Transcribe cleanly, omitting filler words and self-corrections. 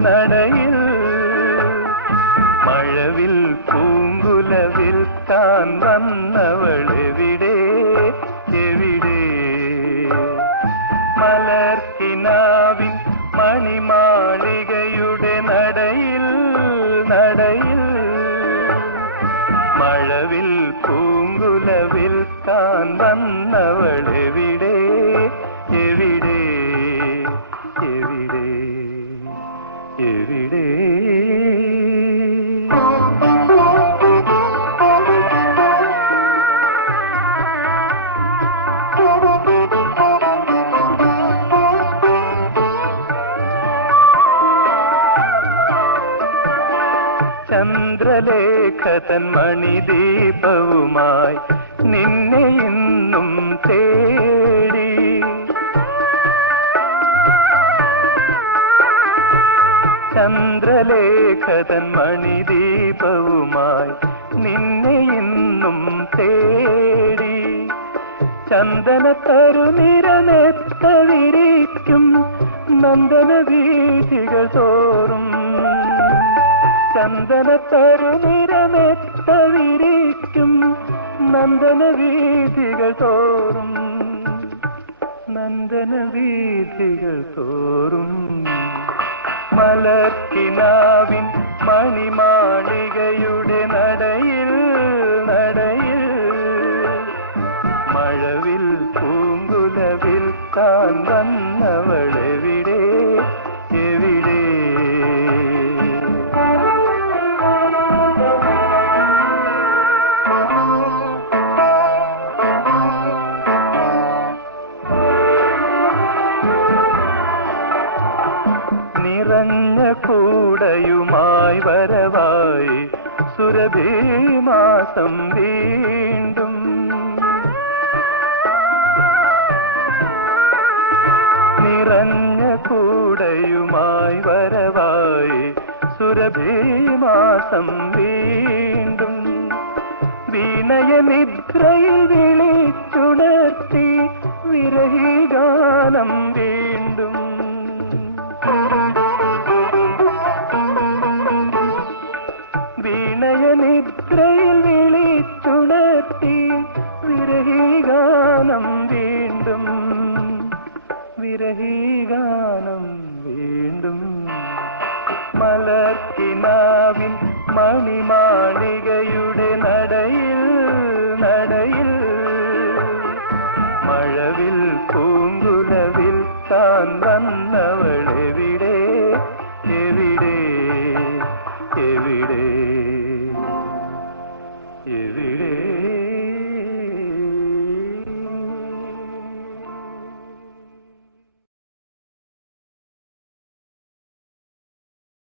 നടയിൽ മഴവിൽ പൂങ്കുലവിൽ താൻ വന്നവളെവിടെ എവിടെ മലർക്കിനാവിൻ മണിമാളികയുടെ നടയിൽ നടയിൽ മഴവിൽ പൂങ്കുലവിൽ താൻ വന്നവളെവിടെ എവിടെ എവിടെ എവിടെ ചന്ദ്രലേഖതൻ മണിദീപവുമായി നിന്നെ ഇന്നും തേടി ചന്ദ്രലേഖതൻ മണിദീപവുമായി നിന്നെ ഇന്നും തേടി ചന്ദനത്തരുനിരനെത്ത വിരിക്കും നന്ദന വീഥികൾ തോറും ചന്ദനത്തരുനിരനെത്ത വിരിക്കും നന്ദന വീഥികൾ തോറും നന്ദന വീഥികൾ തോറും മലർക്കിനാവിൻ മണിമാളികയുടെ നടയിൽ നടയിൽ മഴവിൽ പൂങ്കുലവിൽ താൻ വന്നവളെവിടെ എവിടെ നിറഞ്ഞ കൂടയുമായി വരവായി സുരഭിമാസം വീണ്ടും നിറഞ്ഞ കൂടയുമായി വരവായി സുരഭിമാസം വീണ്ടും വിനയനിദ്രയിൽ വിളിച്ചുണർത്തി വിരഹിഗാനം വീണ്ടും വിനയനിദ്രയിൽ വിളിച്ചുണർത്തി വിരഹിഗാനം വീണ്ടും വിരഹിഗാനം വീണ്ടും മലർക്കിനാവിൻ മണിമാളികയുടെ നടയിൽ നടയിൽ മഴവിൽ പൂങ്കുലവിൽ താൻ വന്നവൾ